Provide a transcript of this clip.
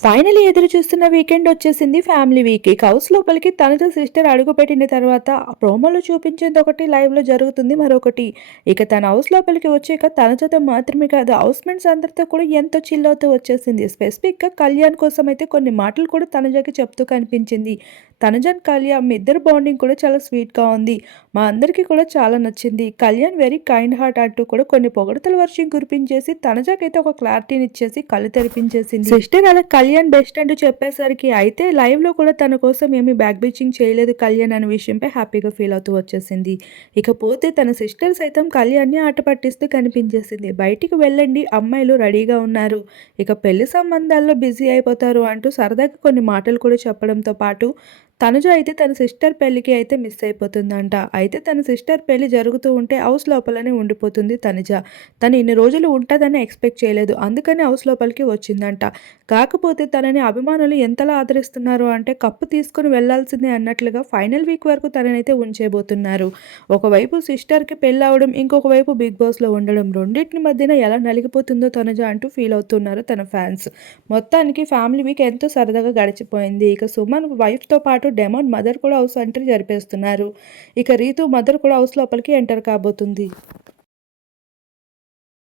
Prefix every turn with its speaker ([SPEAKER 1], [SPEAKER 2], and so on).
[SPEAKER 1] Finally ఎదురు చూస్తున్న weekend వచ్చేసింది ఫ్యామిలీ వీక్. ఇక హౌస్ లోపలికి తనతో సిస్టర్ అడుగుపెట్టిన తర్వాత ప్రోమోలో చూపించేది ఒకటి లైవ్లో జరుగుతుంది మరొకటి. ఇక తన హౌస్ లోపలికి వచ్చాక తనతో మాత్రమే కాదు హౌస్ మెంట్స్ అందరితో కూడా ఎంతో చిల్ అవుతూ వచ్చేసింది. స్పెసిఫిక్గా కళ్యాణ్ కోసం అయితే కొన్ని మాటలు కూడా తనజకి చెప్తూ కనిపించింది. తనజన్ కళ్యాణ్ మీ ఇద్దరు బాండింగ్ కూడా చాలా స్వీట్గా ఉంది. మా అందరికీ కూడా చాలా నచ్చింది. కళ్యాణ్ వెరీ కైండ్ హార్ట్ అంటూ కూడా కొన్ని పొగడతల వర్షం కురిపించేసి తనజకైతే ఒక క్లారిటీని ఇచ్చేసి కళ్ళు తెరిపించేసింది. సిస్టర్ అలా కళ్యాణ్ బెస్ట్ అంటూ చెప్పేసరికి అయితే లైవ్లో కూడా తన కోసం ఏమీ బ్యాక్ బీచింగ్ చేయలేదు కళ్యాణ్ అనే విషయంపై హ్యాపీగా ఫీల్ అవుతూ వచ్చేసింది. ఇకపోతే తన సిస్టర్ సైతం కళ్యాణ్ని ఆట పట్టిస్తూ కనిపించేసింది. బయటికి వెళ్ళండి అమ్మాయిలు రెడీగా ఉన్నారు. ఇక పెళ్ళి సంబంధాల్లో బిజీ అయిపోతారు అంటూ సరదాగా కొన్ని మాటలు కూడా చెప్పడంతో పాటు తనుజ అయితే తన సిస్టర్ పెళ్ళికి అయితే మిస్ అయిపోతుందంట. అయితే తన సిస్టర్ పెళ్ళి జరుగుతూ ఉంటే హౌస్ లోపలనే ఉండిపోతుంది తనుజ. తను ఇన్ని రోజులు ఉంటుందని ఎక్స్పెక్ట్ చేయలేదు. అందుకని హౌస్ లోపలికి వచ్చిందంట. కాకపోతే తనని అభిమానులు ఎంతలా ఆదరిస్తున్నారు అంటే కప్పు తీసుకుని వెళ్ళాల్సిందే అన్నట్లుగా ఫైనల్ వీక్ వరకు తననైతే ఉంచేబోతున్నారు ఒకవైపు సిస్టర్కి పెళ్ళి అవడం ఇంకొక వైపు బిగ్ బాస్లో ఉండడం రెండింటిని మధ్యన ఎలా నలిగిపోతుందో తనుజ అంటూ ఫీల్ అవుతున్నారు తన ఫ్యాన్స్. మొత్తానికి ఫ్యామిలీ వీక్ ఎంతో సరదాగా గడిచిపోయింది. ఇక సుమన్ వైఫ్తో పాటు డెమాండ్ మదర్ కూడా హౌస్ ఎంట్రీ జరిపేస్తున్నారు. ఇక రీతు మదర్ కూడా హౌస్ లోపలికి ఎంటర్ కాబోతుంది.